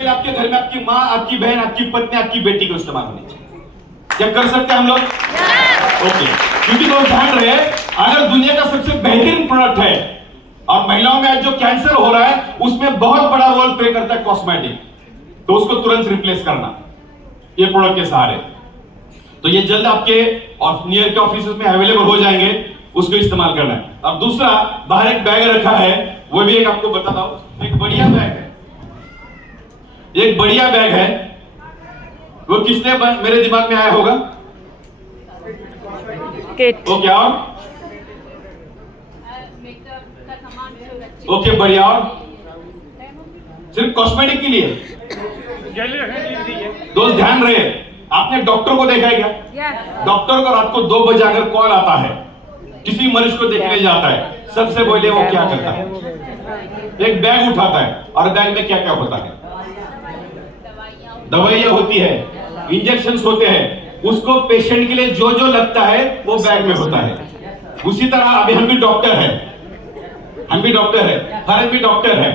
आपके घर में आपकी माँ, आपकी बहन, आपकी पत्नी, आपकी बेटी को इस्तेमाल होनी चाहिए। क्या कर सकते हैं हम लोग? ओके, क्योंकि लोग ध्यान रहे, अगर दुनिया का सबसे बेहतरीन प्रोडक्ट है और महिलाओं में आज जो कैंसर हो रहा है उसमें बहुत बड़ा रोल प्ले करता है कॉस्मेटिक, तो उसको तुरंत रिप्लेस करना ये प्रोडक्ट के सहारे। तो ये जल्द आपके नियर के ऑफिस में अवेलेबल हो जाएंगे, उसको इस्तेमाल करना है। अब दूसरा, बाहर एक बैग रखा है, वो भी एक आपको बताता हूं। एक बढ़िया बैग है, एक बढ़िया बैग है, वो किसने मेरे दिमाग में आया होगा? वो क्या? ओके, बढ़िया। सिर्फ कॉस्मेटिक के लिए दोस्त ध्यान रहे। आपने डॉक्टर को देखा है क्या? डॉक्टर को रात को 2 बजे अगर कॉल आता है, किसी मरीज को देखने जाता है, सबसे पहले वो क्या करता है? एक बैग उठाता है, और बैग में क्या क्या होता है? दवाइयां होती है, इंजेक्शंस होते हैं, उसको पेशेंट के लिए जो जो लगता है वो बैग में होता है। उसी तरह अभी हम भी डॉक्टर है, हर भी डॉक्टर है,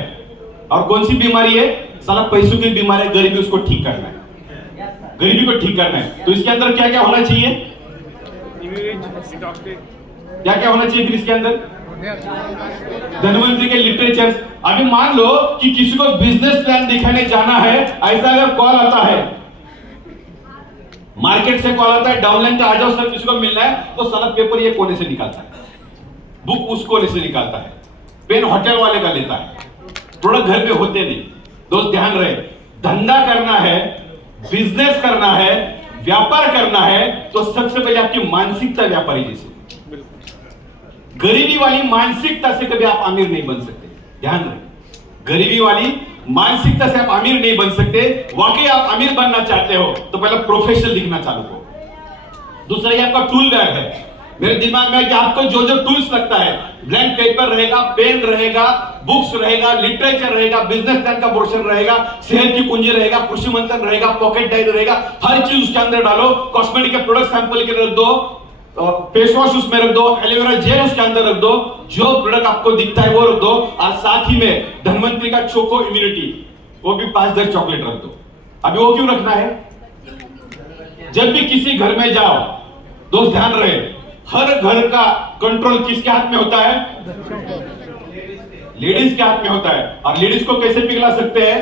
और कौन सी बीमारी है? साला पैसों की बीमारी, गरीबी, उसको ठीक करना है, गरीबी को ठीक करना है। तो इसके अंदर क्या क्या होना चाहिए? क्या क्या होना चाहिए फिर इसके अंदर? धनवंतरी के लिटरेचर। अभी मान लो कि किसी को बिजनेस प्लान दिखाने जाना है, ऐसा अगर कॉल आता है, मार्केट से कॉल आता है, डाउनलाइन का आ जाओ सर, किसी को मिलना है, तो साला पेपर ये कोने से निकालता है, बुक उस कोने से निकालता है, पेन होटल वाले का लेता है, प्रोडक्ट घर पे होते नहीं। दोस्त ध्यान रहे, धंधा करना है, बिजनेस करना है, व्यापार करना है, तो सबसे पहले आपकी मानसिकता व्यापारी जैसी। गरीबी वाली मानसिकता से कभी आप अमीर नहीं बन सकते। ध्यान रहे, गरीबी वाली मानसिकता से आप अमीर नहीं बन सकते। वाकई आप अमीर बनना चाहते हो तो पहले प्रोफेशनल दिखना चालू करो। दूसरा, ये आपका टूल बैग है। मेरे दिमाग में है कि आपको जो जो टूल्स लगता है, ब्लैंक पेपर रहेगा, पेन रहेगा, बुक्स रहेगा, लिटरेचर रहेगा, बिजनेस प्लान का पोर्शन रहेगा, शहर की कुंजी रहेगा, कृषि मंथन रहेगा, पॉकेट डायरी रहेगा, हर चीज उसके अंदर डालो। कॉस्मेटिक के प्रोडक्ट सैंपल के रख दो, फेस वॉश उसमें रख दो, एलोवेरा जेल उसके अंदर रख दो, जो प्रोडक्ट आपको दिखता है वो रख दो, और साथ ही में धनवंतरी का चोको इम्यूनिटी, वो भी 5-10 चॉकलेट रख दो। अभी वो क्यों रखना है? जब भी किसी घर में जाओ, दोस्त ध्यान रहे, हर घर का कंट्रोल किसके हाथ में होता है? लेडीज के हाथ में होता है। और लेडीज को कैसे पिघला सकते हैं?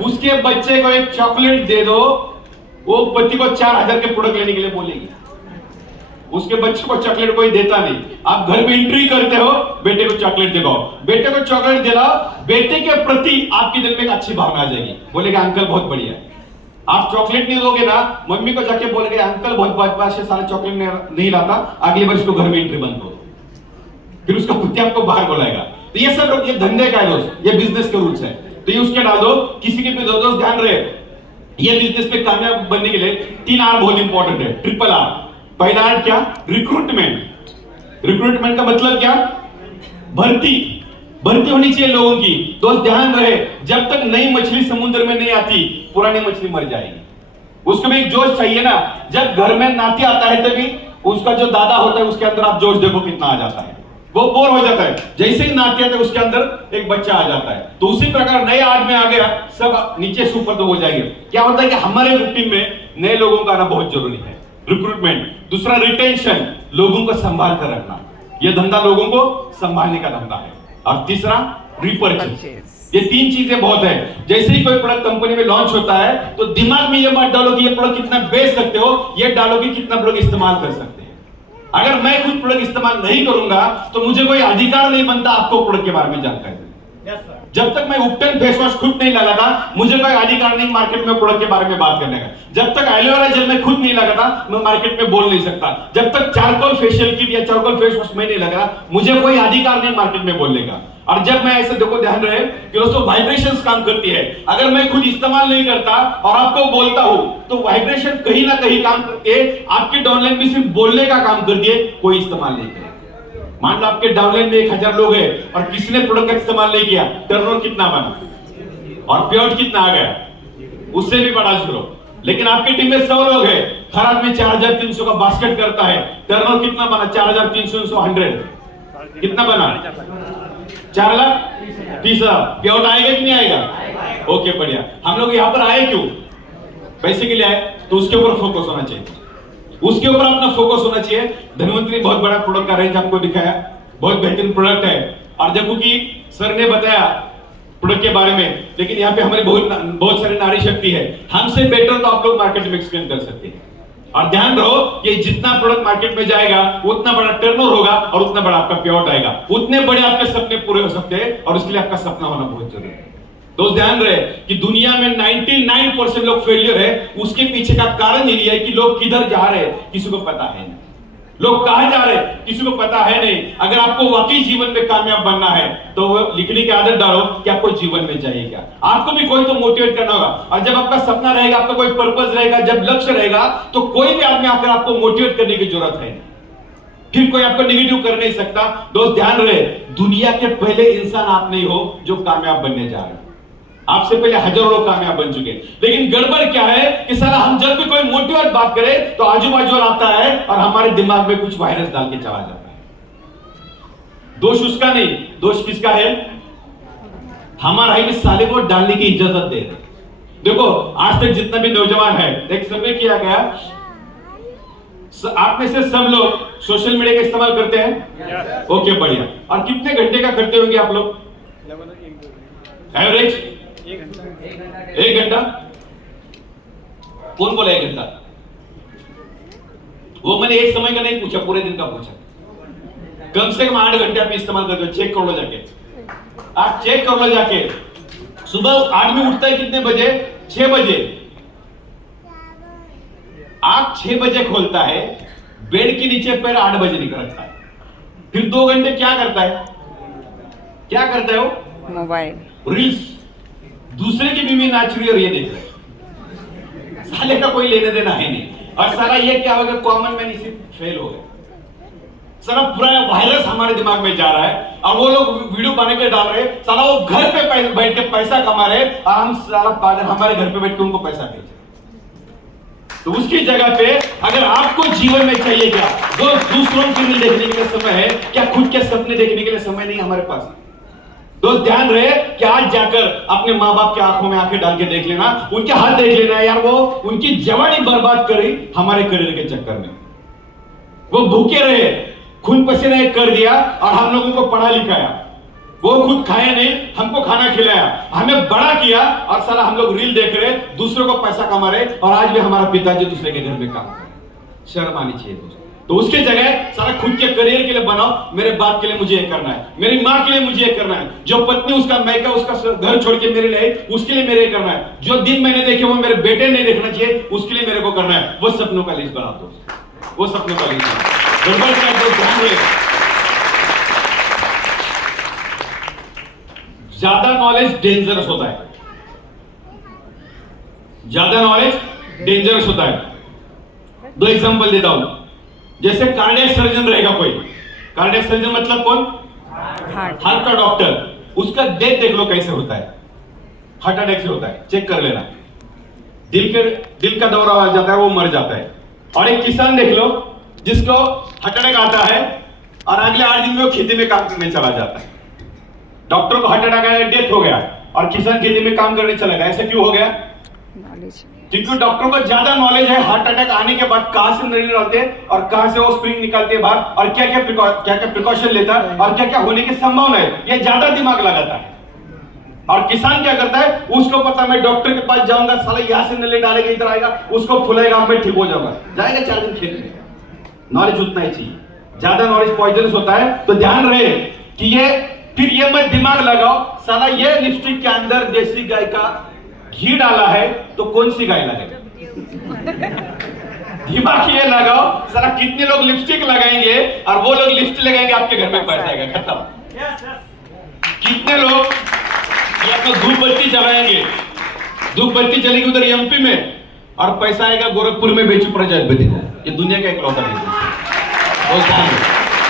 उसके बच्चे को एक चॉकलेट दे दो, वो पति को 4000 के प्रोडक्ट लेने के लिए बोलेगी। उसके बच्चे को चॉकलेट कोई देता नहीं। आप घर में एंट्री करते हो, बेटे को चॉकलेट दिलाओ, बेटे को चॉकलेट दिलाओ, बेटे के प्रति आपके दिल में एक अच्छी भावना आ जाएगी, बोलेगा अंकल बहुत बढ़िया। आप चॉकलेट नहीं दोगे ना, मम्मी को जाके बोलेगे अंकल बहुत बदमाश है, सारा चॉकलेट नहीं लाता, अगली बार इसको घर में एंट्री बंद करो, फिर उसका पति आपको बाहर बुलाएगा। तो ये सब ये धंधे का है दोस्त, ये बिजनेस के रूल्स है, तो ये उसके डाल दो। किसी के भी दोस्त ध्यान रहे, ये बिजनेस में कामयाब बनने के लिए 3 आर बहुत इंपॉर्टेंट है, ट्रिपल आर। पहला आर क्या? रिक्रूटमेंट। रिक्रूटमेंट का मतलब क्या? भर्ती होनी चाहिए लोगों की। दोस्त ध्यान रहे, जब तक नई मछली समुद्र में नहीं आती, पुरानी मछली मर जाएगी। उसको भी एक जोश चाहिए ना। जब घर में नाती आता है तभी उसका जो दादा होता है उसके अंदर आप जोश देखो कितना आ जाता है, वो बोर हो जाता है। जैसे ही नाती आता है उसके अंदर एक बच्चा आ जाता है। तो उसी प्रकार नए आदमी आ गया, सब नीचे से ऊपर तो हो जाएंगे। क्या होता है कि हमारे टीम में नए लोगों का आना बहुत जरूरी है, रिक्रूटमेंट। दूसरा, रिटेंशन, लोगों को संभाल कर रखना, यह धंधा लोगों को संभालने का धंधा है। और तीसरा, रिपर्चेज। ये 3 चीजें बहुत है। जैसे ही कोई प्रोडक्ट कंपनी में लॉन्च होता है तो दिमाग में ये मत डालो कि ये प्रोडक्ट कितना बेच सकते हो, ये डालो कि कितना प्रोडक्ट इस्तेमाल कर सकते हैं। अगर मैं खुद प्रोडक्ट इस्तेमाल नहीं करूंगा तो मुझे कोई अधिकार नहीं बनता आपको प्रोडक्ट के बारे में जानकारी देने। जब तक मैं उपटन फेस वॉश खुद नहीं लगाता, मुझे कोई अधिकार नहीं मार्केट में प्रोडक्ट के बारे में बात करने का। जब तक एलोवेरा जेल में खुद नहीं लगाता, मैं मार्केट में बोल नहीं सकता। जब तक चारकोल फेशियल किट या चारकोल फेस वॉश में नहीं लगा, मुझे कोई अधिकार नहीं मार्केट में बोलने का। और जब मैं ऐसे, देखो ध्यान रहे कि दोस्तों, वाइब्रेशंस काम करती है। अगर मैं खुद इस्तेमाल नहीं करता और आपको बोलता हूं तो वाइब्रेशन कहीं ना कहीं काम करती है। आपकी डाउनलाइन भी सिर्फ बोलने का काम करती है, कोई इस्तेमाल नहीं करेगा। मान लो आपके डाउनलाइन में 1000 लोग हैं और किसी ने प्रोडक्ट का इस्तेमाल नहीं किया, टर्नओवर कितना बना और पेआउट कितना आ गया? उससे भी बड़ा जीरो। लेकिन आपकी टीम में 100 लोग हैं, हर आदमी 4300 का बास्केट करता है, टर्नओवर कितना बना? 4300 100 कितना बना? 4,30,000। पेआउट आएगा कि नहीं आएगा? ओके बढ़िया। हम लोग यहाँ पर आए क्यों? पैसे के लिए आए, तो उसके ऊपर फोकस होना चाहिए, उसके ऊपर अपना फोकस होना चाहिए। धन्वंतरी बहुत बड़ा प्रोडक्ट का रेंज आपको दिखाया, बहुत बेहतरीन प्रोडक्ट है। और देखो कि सर ने बताया प्रोडक्ट के बारे में, लेकिन यहाँ पे हमारी बहुत सारी नारी शक्ति है, हमसे बेटर तो आप लोग मार्केट में एक्सप्लेन कर सकते हैं। और ध्यान रहो कि जितना प्रोडक्ट मार्केट में जाएगा उतना बड़ा टर्नओवर होगा और उतना बड़ा आपका पेआउट आएगा, उतने बड़े आपके सपने पूरे हो सकते हैं, और उसके लिए आपका सपना होना बहुत जरूरी है। दोस्त ध्यान रहे कि दुनिया में 99% लोग फेलियर है, उसके पीछे का कारण यही है कि लोग किधर जा रहे हैं किसी को पता है नहीं, लोग कहां जा रहे हैं किसी को पता है नहीं। अगर आपको वाकई जीवन में कामयाब बनना है तो वो लिखने की आदत डालो कि आपको जीवन में चाहिए क्या, आपको भी कोई तो मोटिवेट करना होगा। और जब आपका सपना रहेगा, आपका कोई पर्पस रहेगा, जब लक्ष्य रहेगा, तो कोई भी आदमी आकर आपको मोटिवेट करने की जरूरत है नहीं, फिर कोई आपको नेगेटिव कर नहीं सकता। दोस्त ध्यान रहे, दुनिया के पहले इंसान आप नहीं हो जो कामयाब बनने जा रहे हैं, आपसे पहले हजारों लोग कामयाब बन चुके। लेकिन गड़बड़ क्या है कि साला हम जब भी कोई मोटिवेट बात करे तो आजू बाजू आता है और हमारे दिमाग में कुछ वायरस डाल के चला जाता है। दोष उसका नहीं, दोष किसका है? हमारा ही साले को डालने की इजाजत दे रहे। देखो आज तक जितना भी नौजवान है, एक सर्वे किया गया, आप में से सब लोग सोशल मीडिया का इस्तेमाल करते हैं? ओके बढ़िया। और कितने घंटे का करते होंगे आप लोग एवरेज? 1 घंटा। कौन बोला 1 घंटा? वो मैंने एक समय का नहीं पूछा, पूरे दिन का पूछा। कम से कम 8 घंटे आप इस्तेमाल करते हो। चेक कर लो जाके, आप चेक कर लो जाके। सुबह आदमी उठता है कितने बजे? 6 बजे। आप 6 बजे खोलता है, बेड के नीचे पैर 8 बजे निकल रखता है, फिर 2 घंटे क्या करता है? क्या करता है वो? मोबाइल, रील्स, दूसरे की बीवी नाच रही है और ये देख रहे, साले का कोई लेने देना है नहीं। और साला ये क्या होगा, कॉमन मैन इसी फेल हो गए। साला पूरा वायरस हमारे दिमाग में जा रहा है और वो लोग वीडियो बना के डाल रहे, साला वो घर पे बैठ के पैसा कमा रहे और हम साला पागल हमारे घर पे बैठ के उनको पैसा भेजे। तो उसकी जगह पे अगर आपको जीवन में चाहिए क्या, वो दूसरों की रील देखने के लिए समय है क्या, खुद के सपने देखने के लिए समय नहीं हमारे पास। दोस्त ध्यान रहे कि आज जाकर अपने माँ बाप के आंखों में आंखें डाल के देख लेना, उनके हाथ देख लेना यार, वो उनकी जवानी बर्बाद करी हमारे करियर के चक्कर में। वो भूखे रहे, खून पसीना कर दिया और हम लोगों को पढ़ा लिखाया, वो खुद खाया नहीं, हमको खाना खिलाया, हमें बड़ा किया, और साला हम लोग रील देख रहे, दूसरों को पैसा कमा रहे, और आज भी हमारा पिताजी दूसरे के घर में काम कर रहे। शर्म आनी चाहिए दोस्तों। तो उसके जगह सारा खुद के करियर के लिए बनाओ, मेरे बाप के लिए मुझे ये करना है, मेरी माँ के लिए मुझे ये करना है, जो पत्नी उसका मैका उसका घर छोड़ के मेरे लिए, उसके लिए मेरे करना है, जो दिन मैंने देखे वो मेरे बेटे नहीं देखना चाहिए, उसके लिए मेरे को करना है। वो सपनों का लिस्ट बना दो, वो सपनों का लिस्ट। ज्यादा नॉलेज डेंजरस होता है, ज्यादा नॉलेज डेंजरस होता है। 2 एग्जांपल देता हूं। जैसे कार्डियक सर्जन रहेगा कोई, कार्डियक सर्जन मतलब कौन? हार्ट का डॉक्टर। उसका डेथ देख लो कैसे होता है, हार्ट अटैक से होता है, चेक कर लेना। दिल का दौरा आ जाता है, वो मर जाता है। और एक किसान देख लो जिसको हार्ट अटैक आता है और अगले 8 दिन में वो खेती में काम करने चला जाता है। डॉक्टर को हार्ट अटैक आया, डेथ हो गया, और किसान खेती में काम करने चला गया। ऐसा क्यों हो गया? क्योंकि डॉक्टर को ज्यादा नॉलेज है हार्ट अटैक आने के बाद कहां से नली निकालते हैं और कहां से वो स्प्रिंग निकालते हैं बाहर, और क्या क्या प्रिकॉशन लेता है और क्या क्या होने की संभावना है, ये ज्यादा दिमाग लगाता है। और किसान क्या करता है, उसको पता मैं डॉक्टर के पास जाऊंगा, साला यहां से नली डालेगा, इधर आएगा, उसको फुलाएगा, मैं ठीक हो जाऊंगा, जाएगा 4 दिन खेत में। नॉलेज उतना ही चाहिए, ज्यादा नॉलेज पॉइजनस होता है। तो ध्यान रहे कि ये फिर ये मत दिमाग लगाओ साला ये लिपस्टिक के अंदर देसी गाय का घी डाला है तो कौन सी गाय लगेगा। दिमाग ये लगाओ साला कितने लोग लिपस्टिक लगाएंगे और वो लोग लिपस्टिक लगाएंगे आपके घर में पड़ जाएगा, खत्म। कितने लोग ये अपना धूप बत्ती जलाएंगे, धूप बत्ती चलेगी उधर एमपी में और पैसा आएगा गोरखपुर में बेचू प्रजापति को। ये दुनिया का एक लौटा बिजनेस,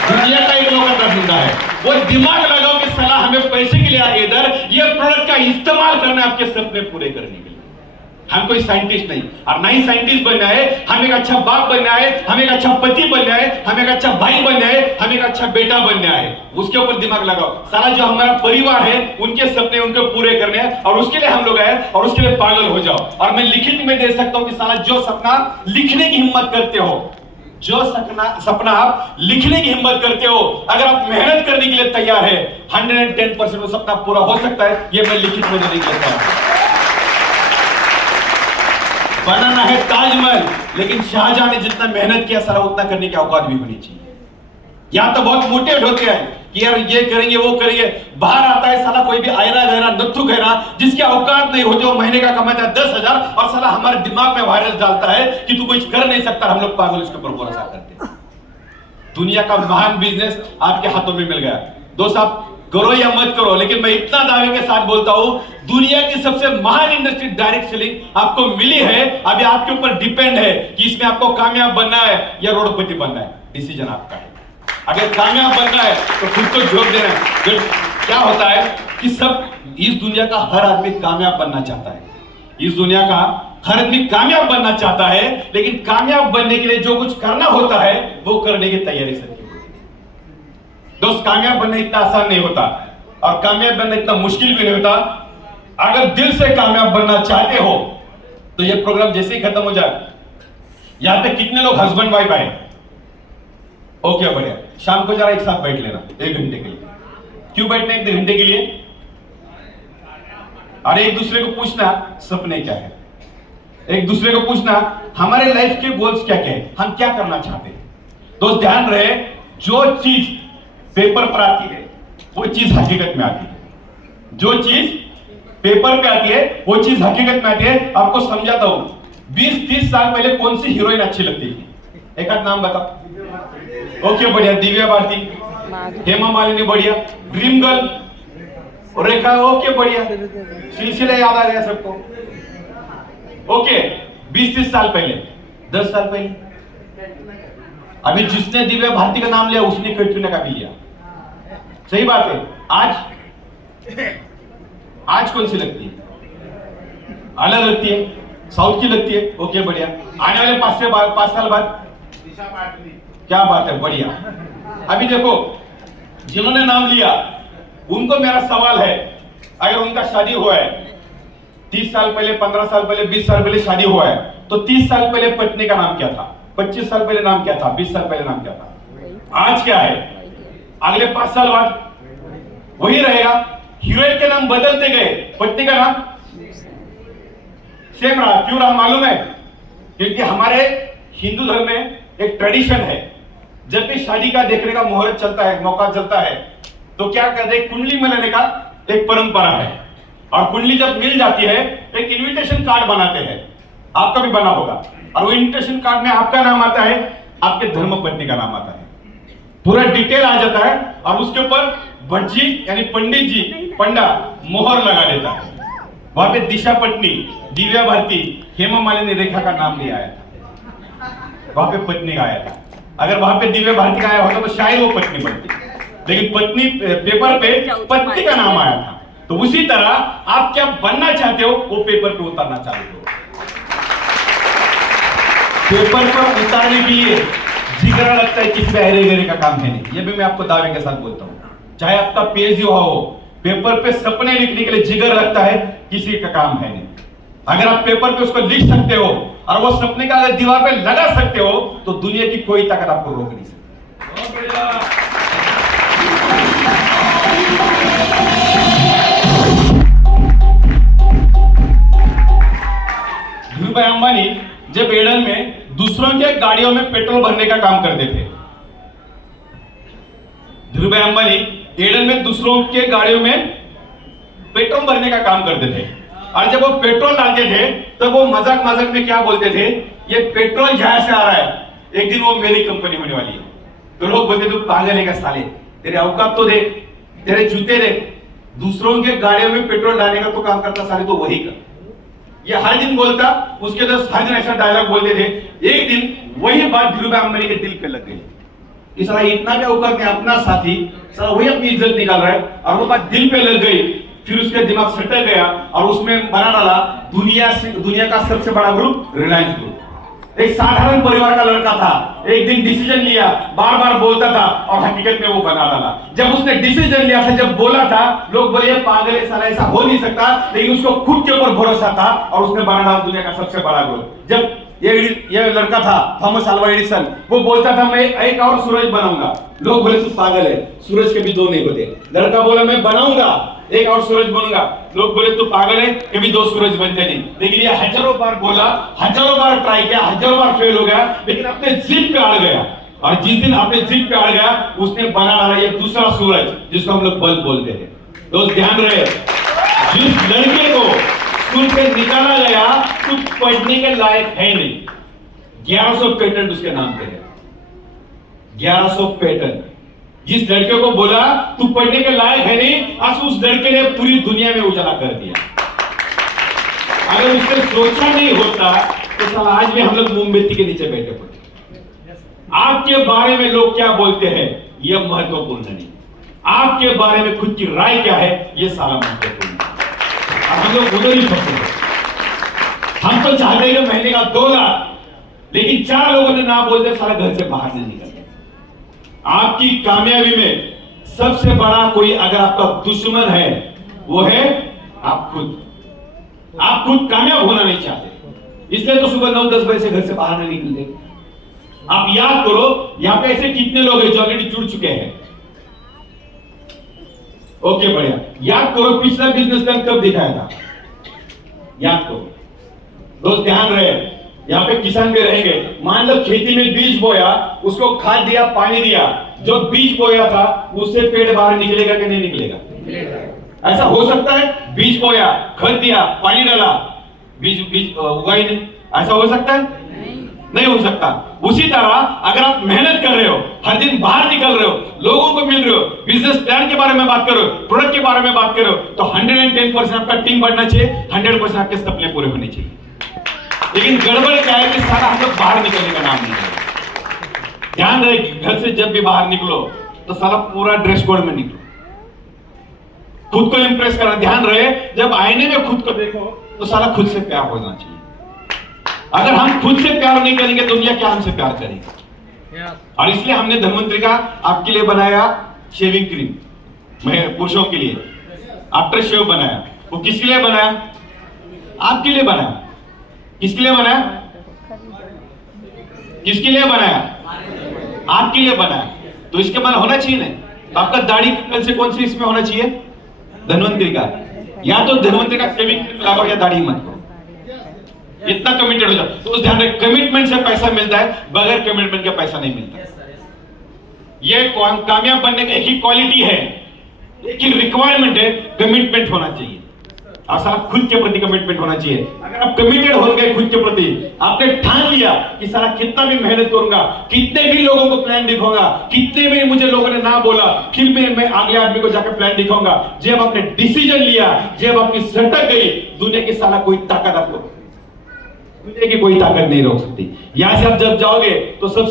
दुनिया का एक लौटा धंधा है। वो दिमाग लगाओ कि साला हमें पैसे के लिए आए इधर, ये प्रोडक्ट का इस्तेमाल करना है आपके सपने पूरे करने के लिए। हम कोई साइंटिस्ट नहीं, और ना ही साइंटिस्ट बनना है, हमें एक अच्छा बाप बनना है, हमें एक अच्छा पति बनना है, हमें एक अच्छा भाई बनना है, हमें एक अच्छा बेटा बनना है। उसके ऊपर दिमाग लगाओ। सारा जो हमारा परिवार है उनके सपने उनको पूरे करने हैं, और उसके लिए हम लोग आए, और उसके लिए पागल हो जाओ। और मैं लिखित में दे सकता हूं कि साला जो सपना लिखने की हिम्मत करते हो, जो सपना आप लिखने की हिम्मत करते हो, अगर आप मेहनत करने के लिए तैयार है, 110% वो सपना पूरा हो सकता है। ये मैं लिखित में नहीं कहता। बनाना है ताजमहल, लेकिन शाहजहां ने जितना मेहनत किया सारा उतना करने की औकात भी होनी चाहिए। यहां तो बहुत मोटिवेट होते हैं कि यार ये करेंगे वो करेंगे, बाहर आता है साला कोई भी आयरा गहरा नत्थु गहरा जिसकी औकात नहीं होती, वो महीने का कमाता है 10,000 और साला हमारे दिमाग में वायरस डालता है कि तू कुछ कर नहीं सकता। हम लोग पागल उसके ऊपर भरोसा करते हैं। दुनिया का महान बिजनेस आपके हाथों में मिल गया। दोस्त आप करो या मत करो, लेकिन मैं इतना दावे के साथ बोलता हूं, दुनिया की सबसे महान इंडस्ट्री डायरेक्ट सेलिंग आपको मिली है। अभी आपके ऊपर डिपेंड है कि इसमें आपको कामयाब बनना है या रोडपति बनना है। डिसीजन आपका है। अगर कामयाब बनना है तो खुद को झोंक देना है। क्या होता है कि सब इस दुनिया का हर आदमी कामयाब बनना चाहता है। इस दुनिया का हर आदमी कामयाब बनना चाहता है, लेकिन कामयाब बनने के लिए जो कुछ करना होता है वो करने की तैयारी से। दोस्त कामयाब बनना इतना आसान नहीं होता, और कामयाब बनना इतना मुश्किल भी नहीं होता। अगर दिल से कामयाब बनना चाहते हो तो ये प्रोग्राम जैसे ही खत्म हो जाए, यहां पे कितने लोग हस्बैंड वाइफ आए? ओके बढ़िया, शाम को जरा एक साथ बैठ लेना 1 घंटे के लिए। क्यों बैठना 1 घंटे के लिए? और एक दूसरे को पूछना सपने क्या है, एक दूसरे को पूछना हमारे लाइफ के गोल्स क्या क्या है, हम क्या करना चाहते हैं। दोस्त ध्यान रहे, जो चीज पेपर पर आती है वो चीज हकीकत में आती है। जो चीज पेपर पे आती है वो चीज हकीकत में आती है। आपको समझाता हूं, 20-30 साल पहले कौन सी हीरोइन अच्छी लगती थी? एक आध नाम बताओ। ओके बढ़िया, दिव्या भारती, हेमा मालिनी बढ़िया, ड्रीम गर्ल, रेखा ओके बढ़िया, सिलसिला याद आ गया सबको। ओके 20-30 साल पहले, 10 साल पहले अभी जिसने दिव्या भारती का नाम लिया उसने कैटरीना का भी लिया। सही बात है। आज कौन सी लगती है? अलग लगती है, साउथ की लगती है। ओके बढ़िया, आने वाले 5 साल बाद क्या बात है, बढ़िया। अभी देखो जिन्होंने नाम लिया उनको मेरा सवाल है, अगर उनका शादी हुआ है 30 साल पहले, 15 साल पहले, 20 साल पहले शादी हुआ है, तो 30 साल पहले पत्नी का नाम क्या था? 25 साल पहले नाम क्या था? 20 साल पहले नाम क्या था? आज क्या है? अगले 5 साल बाद वही रहेगा। हीरोइन के नाम बदलते गए, पत्नी का नाम सेम रहा। क्यों रहा मालूम है? क्योंकि हमारे हिंदू धर्म में एक ट्रेडिशन है, जब भी शादी का देखने का मुहूर्त चलता है, मौका चलता है, तो क्या कहते हैं, कुंडली मिलाने का एक परंपरा है। और कुंडली जब मिल जाती है एक इनविटेशन कार्ड बनाते हैं, आपका भी बना होगा, और वो इनविटेशन कार्ड में आपका नाम आता है, आपके धर्मपत्नी का नाम आता है, पूरा डिटेल आ जाता है, और उसके ऊपर भटजी यानी पंडित जी, पंडा मोहर लगा देता है। वहां पे दिशा पत्नी, दिव्या भारती, हेमा मालिनी, रेखा का नाम नहीं आया था, वहां पे पत्नी का आया था। अगर वहां पे दिव्या भारती का आया होता तो शायद वो पत्नी बनती, लेकिन पत्नी पेपर पे पत्नी का नाम आया था। तो उसी तरह आप क्या बनना चाहते हो वो पेपर पे उतारना चाहते हो। पेपर पर उतारने के लिए जिगरा लगता है, किसी अहरे गहरे का काम है नहीं। ये भी मैं आपको दावे के साथ बोलता हूँ, चाहे आपका पीएचडी हुआ हो, पेपर पे सपने लिखने के लिए जिगर लगता है, किसी का काम है नहीं। अगर आप पेपर पे उसको लिख सकते हो और वो सपने का अगर दीवार पे लगा सकते हो तो दुनिया की कोई ताकत आपको रोक नहीं सकती। धीरू भाई अंबानी जब एडन में दूसरों के गाड़ियों में पेट्रोल भरने का काम करते थे, धीरू भाई अंबानी एडन में दूसरों के गाड़ियों में पेट्रोल भरने का काम करते थे, और जब वो पेट्रोल डालते थे तो वो मजाक मजाक में क्या बोलते थे, ये पेट्रोल जहां से आ रहा है, एक दिन वो मेरी कंपनी होने वाली है। तो लोग बोलते तू पागल है क्या साले, तेरे औकात तो देख, तेरे जूते देख, दूसरों के गाड़ियों में पेट्रोल डालने का तो काम करता साले तो वही कर। ये हर दिन बोलता, उसके तो हर दिन ऐसा डायलॉग बोलते थे। एक दिन वही बात धीरू भाई अंबानी के दिल पे लग गई। इतना क्या औकात है, अपना साथी साला वही अपनी इज्जत निकाल रहा है, और वो बात दिल पे लग गई। फिर उसके दिमाग सटक गया और उसमें बना डाला दुनिया का सबसे बड़ा ग्रुप रिलायंस ग्रुप। एक साधारण परिवार का लड़का था, एक दिन डिसीजन लिया, बार बार बोलता था और हकीकत में वो बना डाला। जब उसने डिसीजन लिया था, जब बोला था, लोग बोले ये पागल है साला, ऐसा हो नहीं सकता, लेकिन उसको खुद के ऊपर भरोसा था और उसने बना डाला दुनिया का सबसे बड़ा ग्रुप। जब ये लड़का था थॉमस अल्वा एडिसन, वो बोलता था मैं एक और सूरज बनाऊंगा, लोग बोले तू पागल है, सूरज के भी दो नहीं होते। लड़का बोला मैं बनाऊंगा, एक और सूरज बनूंगा, लोग बोले तू पागल है, कभी दो सूरज बनते नहीं। लेकिन ये हजारों बार बोला, हजारों बार ट्राई किया, हजारों बार फेल हो गया, लेकिन अपने जिद पे अड़ गया। और जिस दिन अपने जिद पे अड़ गया, उसने बना डाला ये दूसरा सूरज, जिसको हम लोग बल्ब बोलते हैं। दोस्त ध्यान रहे, जिस लड़के को स्कूल से निकाला गया कुछ पढ़ने के लायक है नहीं, 1100 पेटेंट उसके नाम पे है, 1100 पेटेंट। जिस लड़के को बोला तू पढ़ने के लायक है नहीं, आज उस लड़के ने पूरी दुनिया में उजाला कर दिया। अगर उसने सोचा नहीं होता तो साला आज भी हम लोग मोमबत्ती के नीचे बैठे होते। आपके बारे में लोग क्या बोलते हैं यह महत्वपूर्ण नहीं, आपके बारे में खुद की राय क्या है यह सारा महत्वपूर्ण है। हम लोग उधर ही फंसे हैं। हम तो चाहते हैं महीने का 2 लाख, लेकिन 4 लोगों ने ना बोलते सारा घर से बाहर नहीं निकलते। आपकी कामयाबी में सबसे बड़ा कोई अगर आपका दुश्मन है वो है आप खुद। आप खुद कामयाब होना नहीं चाहते, इसलिए तो सुबह 9-10 बजे से घर से बाहर नहीं निकलते। आप याद करो यहां पे ऐसे कितने लोग हैं जो ऑलरेडी जुड़ चुके हैं। ओके बढ़िया, याद करो पिछला बिजनेस प्लान कब दिखाया था, याद करो। दोस्त ध्यान रहे, यहाँ पे किसान भी रहेंगे। मान लो खेती में बीज बोया, उसको खाद दिया, पानी दिया, जो बीज बोया था उससे पेड़ बाहर निकलेगा कि नहीं निकलेगा? ऐसा हो सकता है? बीज बोया, खाद दिया, पानी डाला, बीज उगा ही नहीं, ऐसा हो सकता है? नहीं हो सकता। उसी तरह अगर आप मेहनत कर रहे हो, हर दिन बाहर निकल रहे हो, लोगों को मिल रहे हो, बिजनेस प्लान के बारे में बात करो, प्रोडक्ट के बारे में बात करो, तो 110% आपका टीम बढ़ना चाहिए, 100% आपके सपने पूरे होने चाहिए। लेकिन गड़बड़ क्या है कि सारा हम लोग बाहर निकलने का नाम नहीं लेते। ध्यान रहे, घर से जब भी बाहर निकलो तो सारा पूरा ड्रेस कोड में निकलो, खुद को इंप्रेस करना। ध्यान रहे, जब आईने में खुद को देखो तो सारा खुद से प्यार होना चाहिए। अगर हम खुद से प्यार नहीं करेंगे दुनिया क्या हमसे प्यार करेगी? और इसलिए हमने धन्वंतरी का आपके लिए बनाया शेविंग क्रीम, मैं पुरुषों के लिए आफ्टर शेव बनाया। वो किसके लिए बनाया? आपके लिए बनाया। किसके लिए बनाया? किसके लिए बनाया? आपके लिए बनाया। तो इसके बाद होना चाहिए ना, तो आपका दाढ़ी कल से कौन सी इसमें होना चाहिए? धन्वंतरी का। या तो धन्वंतरी का शेविंग क्रीम लगाओ या दाढ़ी मत करो, इतना कमिटेड हो जाओ। तो उस ध्यान रखें, कमिटमेंट से पैसा मिलता है, बगैर कमिटमेंट का पैसा नहीं मिलता। ये कामयाब बनने की एक ही क्वालिटी है, एक ही रिक्वायरमेंट है, कमिटमेंट होना चाहिए। और सारा खुद के प्रति कमिटमेंट होना चाहिए। अगर आप कमिटेड हो गए खुद के प्रति, आपने ठान लिया कि सारा कितना भी मेहनत करूंगा, कितने भी लोगों को प्लान दिखाऊंगा, कितने भी मुझे लोगों ने ना बोला, फिर मैं अगले आदमी को जाकर प्लान दिखाऊंगा। जब आपने डिसीजन लिया, जब आपकी सटक गई, दुनिया की साला कोई ताकत आपको, दुनिया की कोई ताकत नहीं रोक सकती। यहां से आप जब जाओगे तो सबसे